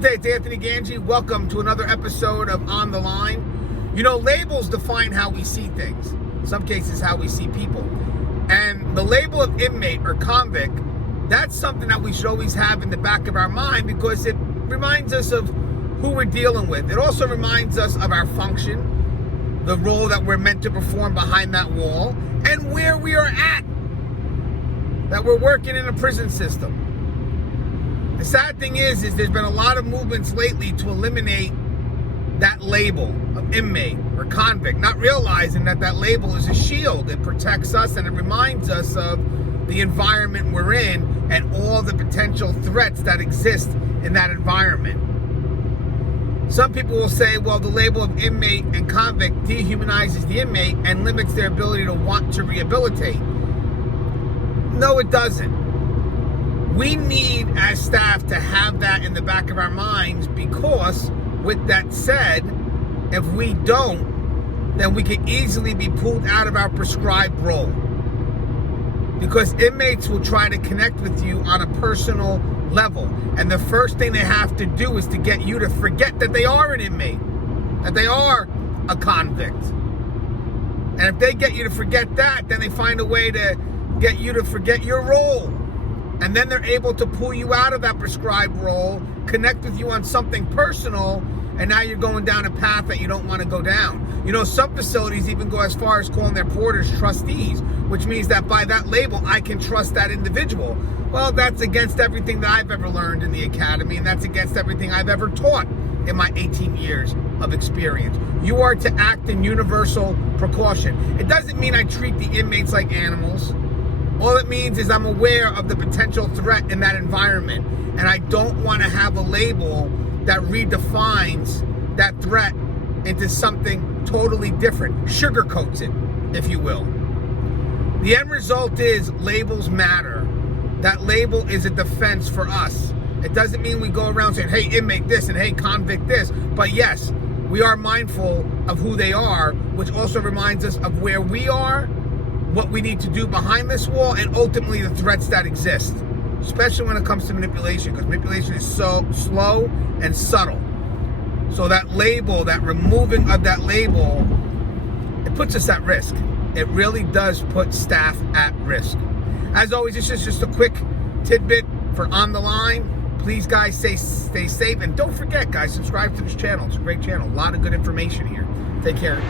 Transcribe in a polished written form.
Salute, it's Anthony Ganji. Welcome to another episode of On the Line. You know, labels define how we see things. In some cases, how we see people. And the label of inmate or convict, that's something that we should always have in the back of our mind because it reminds us of who we're dealing with. It also reminds us of our function, the role that we're meant to perform behind that wall, and where we are at. That we're working in a prison system. The sad thing is there's been a lot of movements lately to eliminate that label of inmate or convict, not realizing that that label is a shield. It protects us and it reminds us of the environment we're in and all the potential threats that exist in that environment. Some people will say, well, the label of inmate and convict dehumanizes the inmate and limits their ability to want to rehabilitate. No, it doesn't. We need, as staff, to have that in the back of our minds because, with that said, if we don't, then we can easily be pulled out of our prescribed role. Because inmates will try to connect with you on a personal level. And the first thing they have to do is to get you to forget that they are an inmate, that they are a convict. And if they get you to forget that, then they find a way to get you to forget your role. And then they're able to pull you out of that prescribed role, connect with you on something personal, and now you're going down a path that you don't want to go down. You know, some facilities even go as far as calling their porters trustees, which means that by that label, I can trust that individual. Well, that's against everything that I've ever learned in the academy, and that's against everything I've ever taught in my 18 years of experience. You are to act in universal precaution. It doesn't mean I treat the inmates like animals. All it means is I'm aware of the potential threat in that environment, and I don't want to have a label that redefines that threat into something totally different, sugarcoats it, if you will. The end result is labels matter. That label is a defense for us. It doesn't mean we go around saying, hey, inmate this, and hey, convict this. But yes, we are mindful of who they are, which also reminds us of where we are, what we need to do behind this wall, and ultimately the threats that exist, especially when it comes to manipulation, because manipulation is so slow and subtle. So that label, that removing of that label, it puts us at risk. It really does put staff at risk. As always, this is just a quick tidbit for On the Line. Please, guys, stay safe. And don't forget, guys, subscribe to this channel. It's a great channel. A lot of good information here. Take care.